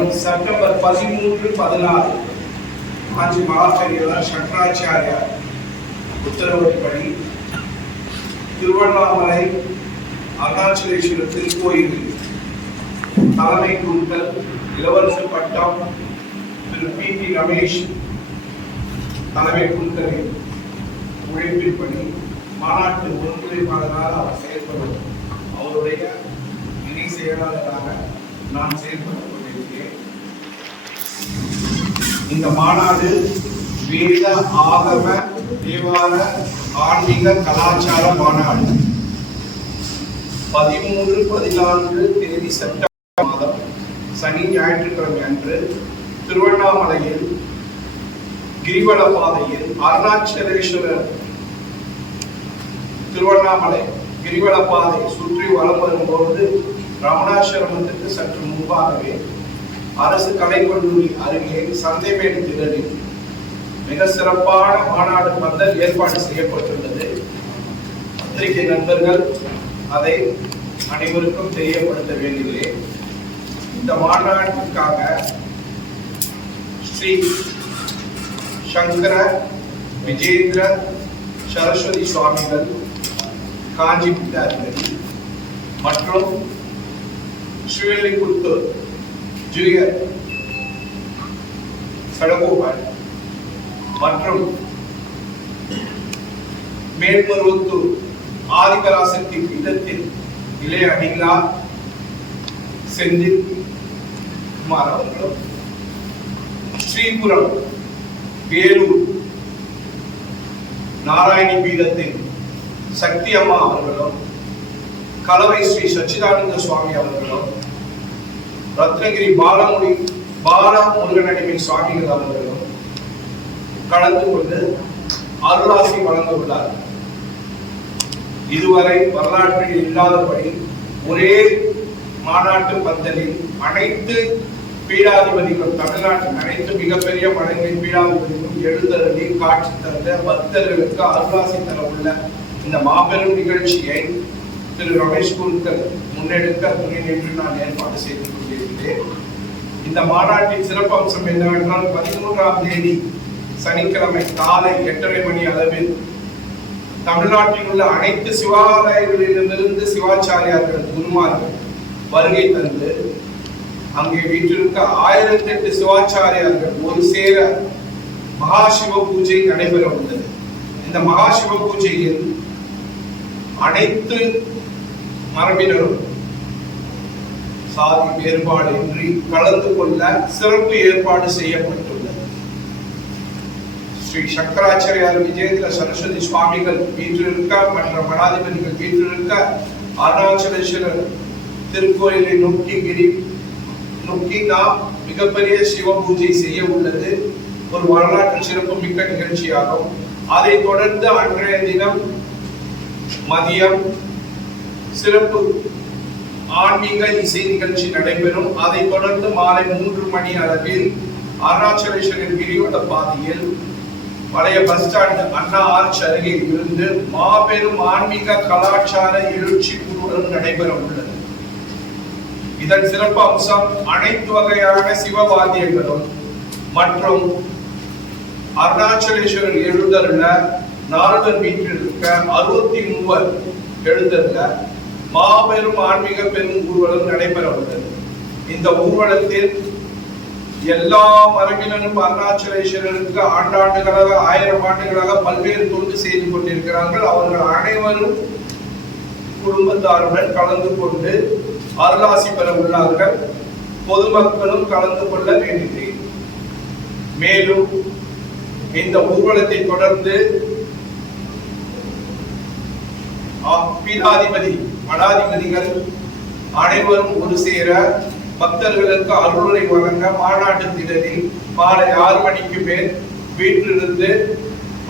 வரும் செப்டம்பர் பதிமூன்று பதினாறு. காஞ்சி மகாபெரியவர் சங்கராச்சாரியார் உத்தரவுப்படி திருவண்ணாமலை அருணாச்சலேஸ்வரர் திருக்கோயிலில் தலைமை குருக்கள் இளவரசு பட்டம் திரு பி டி ரமேஷ் தலைமை குருக்களின் உழைப்பின்படி மாநாட்டு ஒருங்கிணைப்பாளராக அவர் செயல்படுவார் அவருடைய இணை செயலாளராக நான் செயல்படுவேன் இந்த மாநாடு வேத ஆகம தேவார ஆன்மீக கலாச்சார மாநாடு. பதிமூன்று பதினான்கு தேதி செப்டம்பர் மாதம் சனி ஞாயிற்றுக்கிழமை அன்று திருவண்ணாமலையில் கிரிவல பாதையில் அருணாச்சலேஸ்வரர் திருவண்ணாமலை கிரிவல பாதை சுற்றி வலம் வரும்போது ரமணாசிரமத்துக்கு சற்று முன்பாகவே அரசு கலைக்கல்லூரி அருகே சந்தைமேடு திடலில் மிக சிறப்பான மாநாடு பந்தல் ஏற்பாடு செய்யப்பட்டுள்ளது. பத்திரிகை நண்பர்கள் அதை அனைவருக்கும் தெரியப்படுத்த வேண்டுகிறேன். இந்த மாநாட்டிற்காக ஸ்ரீ சங்கர விஜேந்திர சரஸ்வதி சுவாமிகள் காஞ்சி பீட்டாதிபதி மற்றும் ஸ்ரீவில்லிபுத்தூர் ஜூயர் சடகோபால் மற்றும் மேல்மருவத்தூர் ஆதிபராசக்தி பீடத்தில் இளைய அடிகளார் செந்தில் குமார் அவர்களும் ஸ்ரீபுரம் வேலூர் நாராயணி பீடத்தின் சக்தி அம்மா அவர்களும் கலவை ஸ்ரீ சச்சிதானந்த சுவாமி அவர்களும் ரத்னகிரி பாலமுடி பால முருகனடிமை சுவாமிகள் அவர்களும் கலந்து கொண்டு அருளாசி வழங்க உள்ளார். இதுவரை வரலாற்றில் இல்லாதபடி ஒரே மாநாட்டு பந்தலில் அனைத்து பீடாதிபதிகள் தமிழ்நாட்டின் அனைத்து மிகப்பெரிய மடங்களின் பீடாதிபதிகளும் எழுந்தருளி காட்சி தந்த பக்தர்களுக்கு அருளாசி தர உள்ள இந்த மாபெரும் நிகழ்ச்சியை திரு ரமேஷ் குருக்கள் முன்னெடுக்க துணை நின்று நான் ஏற்பாடு செய்து இந்த மாநாட்டின் சிறப்பம்சம் என்னவென்றால் பதிமூன்றாம் தேதி சனிக்கிழமை காலை எட்டரை மணி அளவில் தமிழ்நாட்டில் உள்ள அனைத்து சிவாலயங்களிலிருந்து சிவாச்சாரியார்கள் குருமார்கள் வருகை தந்து அங்கே வீட்டிருக்க ஆயிரத்தி எட்டு சிவாச்சாரியார்கள் ஒரு சேர மகாசிவ பூஜை நடைபெற உள்ளது. இந்த மகாசிவ பூஜையில் அனைத்து மரபினரும் சாதி வேறுபாடின்றி கலந்து கொள்ள சிறப்பு ஏற்பாடு செய்யப்பட்டுள்ளது. ஸ்ரீ சங்கராச்சாரியார் விஜயந்திர சரஸ்வதி சுவாமிகள் வீற்றிருக்க மற்ற மடாதிபதிகள் வீற்றிருக்க அருணாச்சலேஸ்வரர் திருக்கோயிலை நோக்கி கிரி நோக்கி நாம் மிகப்பெரிய சிவ பூஜை செய்ய உள்ளது. ஒரு வரலாற்று சிறப்பு மிக்க நிகழ்ச்சியாகும். அதை தொடர்ந்து அன்றைய தினம் மதியம் சிறப்பு ஆன்மீக இசை நிகழ்ச்சி நடைபெறும். அதைத் தொடர்ந்து மாலை மூன்று மணி அளவில் அருணாச்சலேஸ்வரர் கிரிவல பாதையில் பழைய பஸ் ஸ்டாண்ட் அண்ணா ஆர்ச் அருகே இருந்து மாபெரும் ஆன்மீக கலாச்சார எழுச்சி குழுவுடன் நடைபெற உள்ளது. இதன் சிறப்பு அம்சம் அனைத்து வகையான சிவவாத்தியங்களும் மற்றும் அருணாச்சலேஸ்வரர் எழுந்தருள நாரதர் வீட்டில் இருக்க அறுபத்தி மூவர் எழுந்தருள மாபெரும் ஆன்மீக பெரும் ஊர்வலம் நடைபெற உள்ளது இந்த ஊர்வலத்தில் எல்லா மரபினரும் அருணாச்சலேஸ்வரருக்கு ஆண்டாண்டுகளாக ஆயிரம் ஆண்டுகளாக பல்வேறு தொண்டு செய்து கொண்டிருக்கிறார்கள். அவர்கள் அனைவரும் குடும்பத்தாருடன் கலந்து கொண்டு அருளாசி பெற உள்ளார்கள். பொதுமக்களும் கலந்து கொள்ள வேண்டுகிறேன் மேலும் இந்த ஊர்வலத்தை தொடர்ந்து பீடாதிபதி மடாதிபதிகள் அனைவரும் ஒரு சேர பக்தர்களுக்கு அருளுரை வழங்க மாநாட்டு திடலில் மாலை ஆறு மணிக்கு மேல் வீட்டிலிருந்து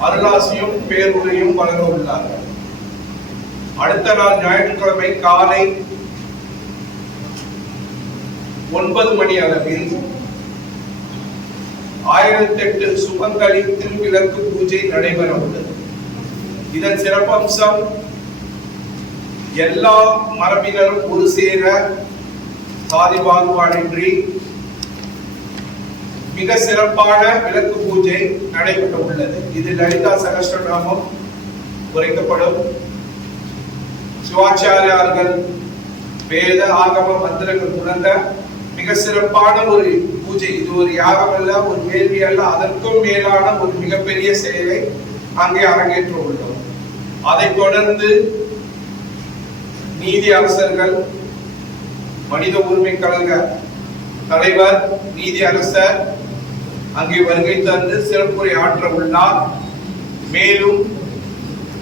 அருளாசியும் பேருரையும் வழங்க உள்ளார்கள். அடுத்த நாள் ஞாயிற்றுக்கிழமை காலை ஒன்பது மணி அளவில் ஆயிரத்தி எட்டு சுபங்களி திருவிளக்கு பூஜை நடைபெற உள்ளது. இதன் சிறப்பம்சம் எல்லா மரபினரும் ஒரு சேர சாதி பாகுபாடின்றி மிக சிறப்பான விளக்கு பூஜை நடைபெற்ற உள்ளது இது லலிதா சகஸ்ரநாமம் உரைக்கப்படும். சிவாச்சாரியார்கள் வேத ஆகம மந்திரங்கள் உணர்ந்த மிக சிறப்பான ஒரு பூஜை. இது ஒரு யாகம் அல்ல ஒரு கேள்வி அல்ல அதற்கும் மேலான ஒரு மிகப்பெரிய செயலை அங்கே அரங்கேற்ற உள்ளோம். அதைத் தொடர்ந்து நீதி அரசர்கள் மனித உரிமை கழக தலைவர் நீதி அரசர் அங்கே வருகை தந்து சிறப்புரை ஆற்ற உள்ளார். மேலும்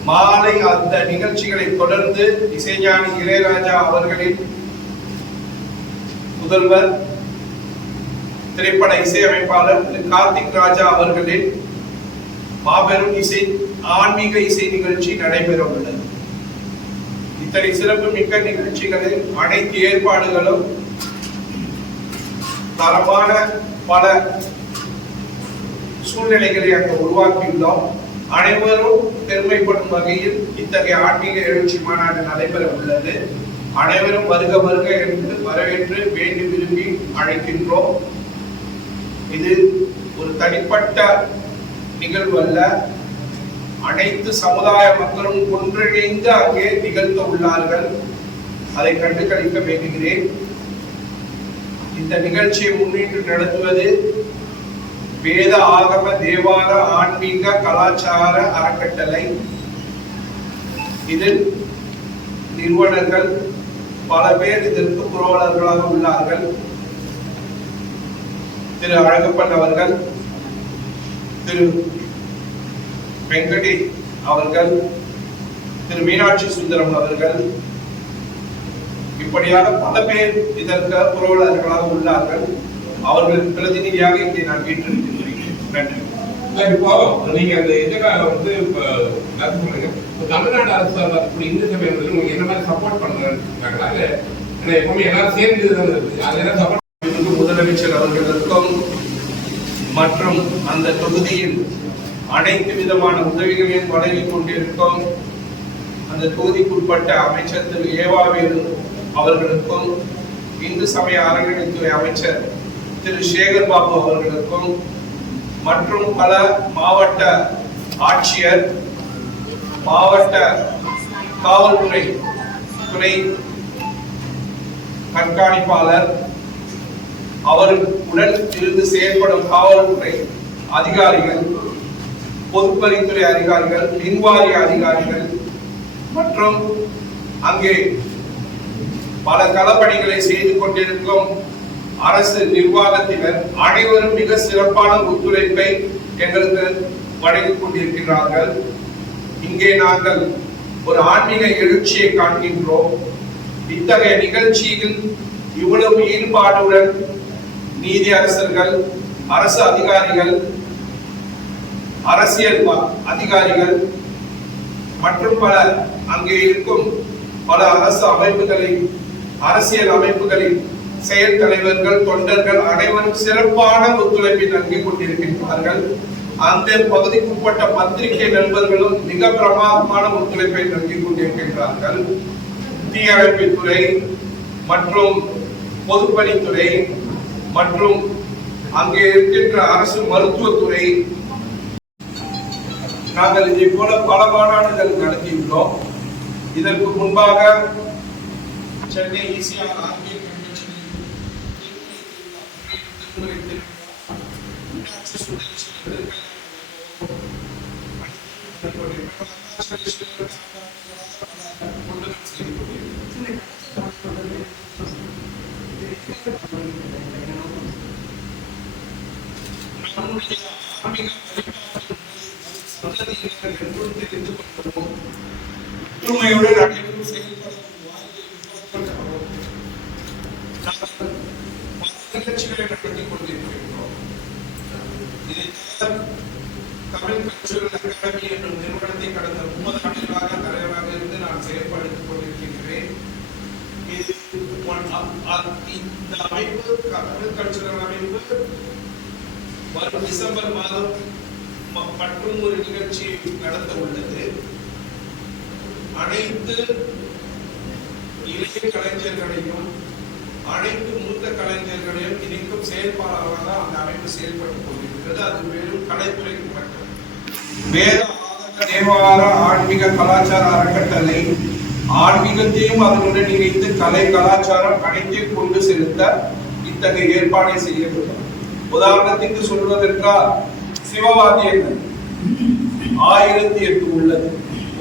மாலை அந்த நிகழ்ச்சிகளை தொடர்ந்து இசைஞானி இளையராஜா அவர்களின் முதல்வர் திரைப்பட இசையமைப்பாளர் திரு கார்த்திக் ராஜா அவர்களின் மாபெரும் இசை ஆன்மீக இசை நிகழ்ச்சி நடைபெற உள்ளது. இத்தனை சிறப்பு மிக்க நிகழ்ச்சிகளில் அனைத்து ஏற்பாடுகளும் தரமான பல சூழ்நிலைகளை அங்கு உருவாக்கியுள்ளோம். அனைவரும் பெருமைப்படும் வகையில் இத்தகைய ஆன்மீக எழுச்சி மாநாடு நடைபெற உள்ளது. அனைவரும் வருக வருக என்று வரவேற்று வேண்டி விரும்பி அழைக்கின்றோம். இது ஒரு தனிப்பட்ட நிகழ்வு அல்ல. அனைத்து சமுதாய மக்களும் ஒன்றிணைந்து அங்கே நிகழ்ந்து உள்ளார்கள். அதை கண்டு கழிக்க வேண்டுகிறேன். இந்த நிகழ்ச்சியை முன்னிட்டு நடத்துவது வேத ஆகம தேவார ஆன்மீக கலாச்சார அறக்கட்டளை. இதில் நிறுவனர்கள் பல பேர் இதற்கு புரவலர்களாக உள்ளார்கள். திரு அழகப்பன் அவர்கள் திரு வெங்கடி அவர்கள் திரு மீனாட்சி சுந்தரம் அவர்கள் இப்படியாக பல பேர் இதற்கு புரவலர்களாக உள்ளார்கள். அவர்கள் பிரதிநிதியாக இங்கே நான் கேட்டிருக்கின்றேன் நன்றி. இப்போ நீங்க அந்த இதுல வந்து இப்ப தமிழ்நாடு அரசு வரக்கூடிய இந்து சபை வந்து உங்களுக்கு என்ன மாதிரி சப்போர்ட் பண்றாங்களா இல்ல எப்பவுமே எல்லாரும் சேர்ந்து தான் இருக்கு. அது என்ன சப்போர்ட் முதலமைச்சர் அவர்களுக்கும் மற்றும் அந்த தொகுதியில் அனைத்து விதமான உதவிகளையும் வழங்கிக் கொண்டிருக்கும் அந்த தொகுதிக்குட்பட்ட அமைச்சர் திரு. ஏவாவேலு அவர்களுக்கும் இந்து சமய அறநிலைத்துறை அமைச்சர் திரு. சேகர் பாபு அவர்களுக்கும் மற்றும் பல மாவட்ட ஆட்சியர் மாவட்ட காவல்துறை துறை கண்காணிப்பாளர் அவருடன் இருந்து செயல்படும் காவல்துறை அதிகாரிகள் பொதுப்பணித்துறை அதிகாரிகள் மின்வாரிய அதிகாரிகள் மற்றும் அங்கே பல களப்பணிகளை செய்து கொண்டிருக்கும் அரசு நிர்வாகத்தினர் அனைவரும் மிக சிறப்பான ஒத்துழைப்பை எங்களுக்கு வழங்கிக் கொண்டிருக்கிறார்கள். இங்கே நாங்கள் ஒரு ஆன்மீக எழுச்சியை காண்கின்றோம். இத்தகைய நிகழ்ச்சியில் இவ்வளவு ஈடுபாடுடன் நீதி அரசர்கள் அரசு அதிகாரிகள் அரசியல் அதிகாரிகள் மற்றும் பல அங்கே இருக்கும் பல அரசு அமைப்புகளின் அரசியல் அமைப்புகளின் செயல் தலைவர்கள் தொண்டர்கள் அனைவரும் சிறப்பான ஒத்துழைப்பை நல்கி கொண்டிருக்கின்றார்கள். அந்த பகுதிக்குட்பட்ட பத்திரிகை நண்பர்களும் மிக பிரமாதமான ஒத்துழைப்பை நல்கி கொண்டிருக்கின்றார்கள். தீயணைப்புத்துறை மற்றும் பொதுப்பணித்துறை மற்றும் அங்கே இருக்கின்ற அரசு மருத்துவத்துறை நாங்கள் இதை போல பல மாநாடுகள் நடத்தியுள்ளோம். இதற்கு முன்பாக சென்னை ஈசிஆர் ஆர்கே கன்வென்ஷனில் ஒற்றுமையுடன் அனைவரும் செயல்படும் நடத்திக் கொண்டிருக்கிறோம் இதை தமிழ் கல்ச்சுரல் அகாடமி என்ற நிறுவனத்தை கடந்த முப்பது ஆண்டுகளாக தலைவராக இருந்து நான் செயல்படுத்திக் கொண்டிருக்கின்றேன் இது அ- இந்த அமைப்பு தமிழ் கல்ச்சுரல் அமைப்பு வரும் டிசம்பர் மாதம் ம- மற்றும் ஒரு நிகழ்ச்சி நடத்த உள்ளது. அனைத்து இளைய கலைஞர்களையும் அனைத்து மூத்த கலைஞர்களையும் இணைக்கும் செயல்பாளராக அந்த அமைப்பு செயல்பட்டுக் கொண்டிருக்கிறது. அது மேலும் கலைத்துறைக்கு மட்டும் வேத தேவார ஆன்மீக கலாச்சார அறக்கட்டளை ஆன்மீகத்தையும் அதனுடன் இணைத்து கலை கலாச்சாரம் அனைத்தையும் கொண்டு செலுத்த இத்தகைய ஏற்பாடை செய்யப்படும் உதாரணத்துக்கு சொல்வதற்கால் சிவவாத்தியங்கள் ஆயிரத்தி எட்டு உள்ளது.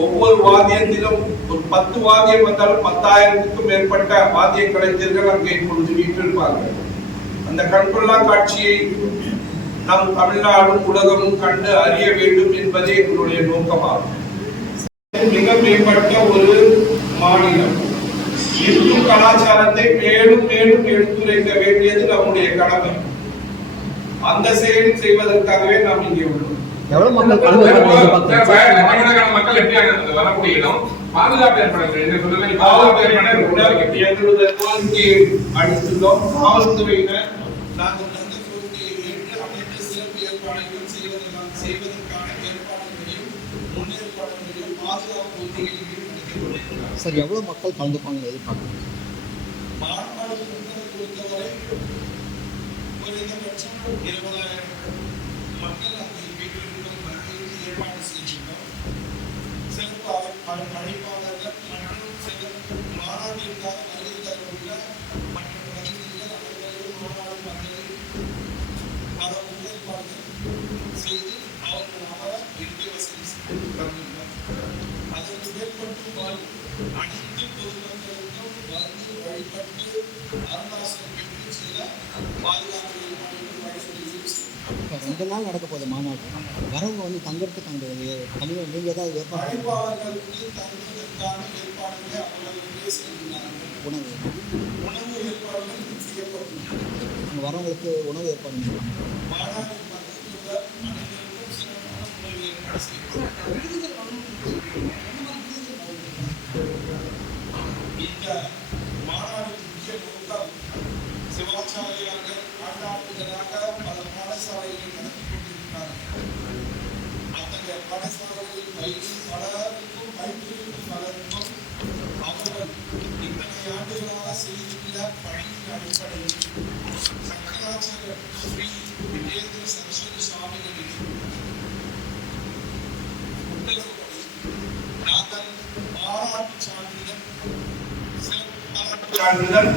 ஒவ்வொரு வாத்தியத்திலும் ஒரு பத்து வாத்தியம் வந்தாலும் பத்தாயிரத்துக்கும் மேற்பட்ட வாத்திய கலைஞர்கள் அங்கே இப்பொழுது வீற்றிருப்பார்கள். அந்த கண்கொள்ளா காட்சியை நம் தமிழ்நாடும் உலகமும் கண்டு அறிய வேண்டும் என்பதே எங்களுடைய நோக்கமாகும். மிக மேம்பட்ட ஒரு மாநிலம். இந்து கலாச்சாரத்தை மேலும் மேலும் எடுத்துரைக்க வேண்டியது நம்முடைய கடமை. அந்த செயல் செய்வதற்காகவே நாம் இங்கே உள்ளோம். எவ்வளவு மக்கள் மக்கள் எப்படி வரக்கூடிய இடம் பாதுகாப்பு ஏற்படுகிறது பாதுகாப்பு ஏற்படுறது கோரிக்கையை அளித்துள்ளோம் காவல்துறையினர் நாங்கள் தந்த கோரிக்கையை ஏற்று அனைத்து சிறப்பு ஏற்பாடுகளும் செய்வதற்கான செய்வதற்கான ஏற்பாடுகளையும் முன்னேற்பாடுகளையும் பாதுகாப்பு ஒத்திகைகளையும் நடத்தி கொண்டிருக்கிறார் சார் எவ்வளவு மக்கள் கலந்துப்பாங்க பொறுத்தவரை குறைந்தபட்சம் இருபதாயிரம் மக்கள் அங்கே வீட்டிற்கும் வருகைக்கு ஏற்பாடு செய்கின்றோம் சிறப்பு அவர் ப- பணிப்பாளர்கள் மற்றும் சிறப்பு மாநாட்டிற்காக வருகை தரவுள்ள மற்ற பிரதிநிதிகள் அனைவரையும் மாநாடு மகளிர் பல முன்னேற்பாடுகள் செய்து அவர்கள் அமர இருக்கை வசதி செய்து தந்துள்ளோம் அதற்கு மேற்பட்டு வாழ் அனைத்து பொதுமக்களுக்கும் வந்து வழிபட்டு அருணாசலம் பெற்று சில பாதுகாப்பு ஏற்பாடுகள் வழிசெய்து இப்போ ரெண்டு நாள் நடக்க போகுது மாநாடு. வரவங்க வந்து தங்கறதுக்கு அந்த தனியாக நீங்கள் ஏதாவது ஏற்பாடு உணவு உணவு. ஏற்பாடுகள் வரவங்களுக்கு உணவு ஏற்பாடு பண்ணுவாங்க மாநாட்டில் பங்கேற்றுள்ள அனைவருக்கும் சிறப்பான உணவு ஏற்பாடு செய்யப்பட்டுள்ளது இந்த மாநாட்டின் முக்கிய நோக்கம் சிவாச்சாரியார்கள் ஆண்டாண்டுகளாக பல பாடசாலைகளை நடத்தி கொண்டிருக்கிறார்கள் அத்தகைய பாடசாலைகளில் பயிலும் பலருக்கும் பயிற்றுவிக்கும் பலருக்கும் அவர்கள் இத்தனை ஆண்டுகளாக செய்துள்ள பணியின் அடிப்படையில் சங்கராச்சாரியர் ஸ்ரீ விஜேந்திர சரஸ்வதி சுவாமிகளின் உத்தரவுப்படி நாங்கள் பாராட்டு சான்றிதழ் சிறப்பு பாராட்டு சான்றிதழ் ஆன்மீகத்தை பத்தி அஹ், வரும் இளைஞர்கள் தெரிஞ்சு கொள்ளணும் அப்படிங்கிறதுக்காக இந்த மாதிரி கலாச்சாரத்தை தொடர்றாங்க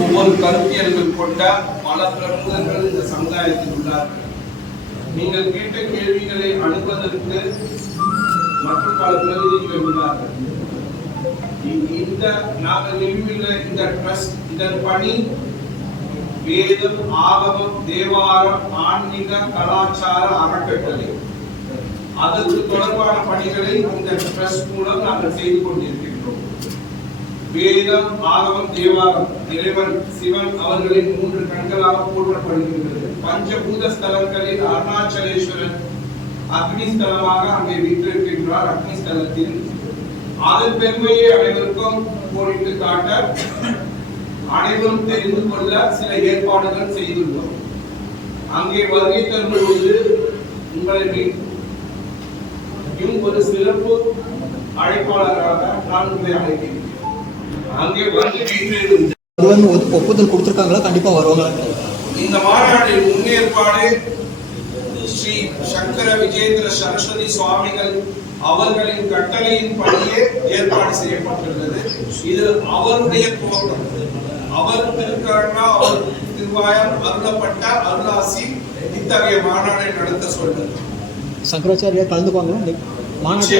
ஒவ்வொரு கருத்தியல்கள் கொண்ட பல பிரமுகர்கள் இந்த சமுதாயத்தில் உள்ளார்கள். நீங்கள் கேட்ட கேள்விகளை அணுகுவதற்கு மற்றும் பல பிரதிநிதிகள் உள்ளார்கள். இந்த நாங்கள் நிறுவின இந்த ட்ரஸ்ட் இதன் பணி வேதம் ஆகமம் தேவாரம் ஆன்மீக கலாச்சார அறக்கட்டளை. அதற்கு தொடர்பான பணிகளை இந்த ட்ரஸ்ட் மூலம் நாங்கள் செய்து கொண்டிருக்கின்றோம். வேதம் ஆகமம் தேவாரம் இறைவன் சிவன் அவர்களின் மூன்று கண்களாக போற்றப்படுகின்றது. பஞ்சபூத ஸ்தலங்களில் அருணாச்சலேஸ்வரன் அக்னி ஸ்தலமாக அங்கே வீட்டிருக்கின்றார் அக்னி ஸ்தலத்தில் அதன் பெருமையை அனைவருக்கும் கோடிட்டு காட்ட அனைவரும் தெரிந்து கொள்ள சில ஏற்பாடுகள் செய்துள்ளோம். அங்கே வருகை தரும்போது உங்களை ஒரு சிறப்பு அழைப்பாளராக நான் உங்களை அழைக்கிறேன். அங்கே வந்து ஒத்து- ஒப்புதல் கொடுத்துருக்காங்களா? கண்டிப்பாக வருவாங்க. இந்த மாநாட்டின் முன்னேற்பாடு ஸ்ரீ சங்கர விஜேந்திர சரஸ்வதி சுவாமிகள் அவர்களின் கட்டளையின் படியே ஏற்பாடு செய்யப்பட்டுள்ளது இது அவருடைய தோட்டம். அவர் திருக்கரண்ணா அவர் திருவாயால் அருளப்பட்ட அருளாசி இத்தகைய மாநாட்டை நடத்த சொல்வது சங்கராச்சாரியா கலந்துக்குவாங்களா மாநாடு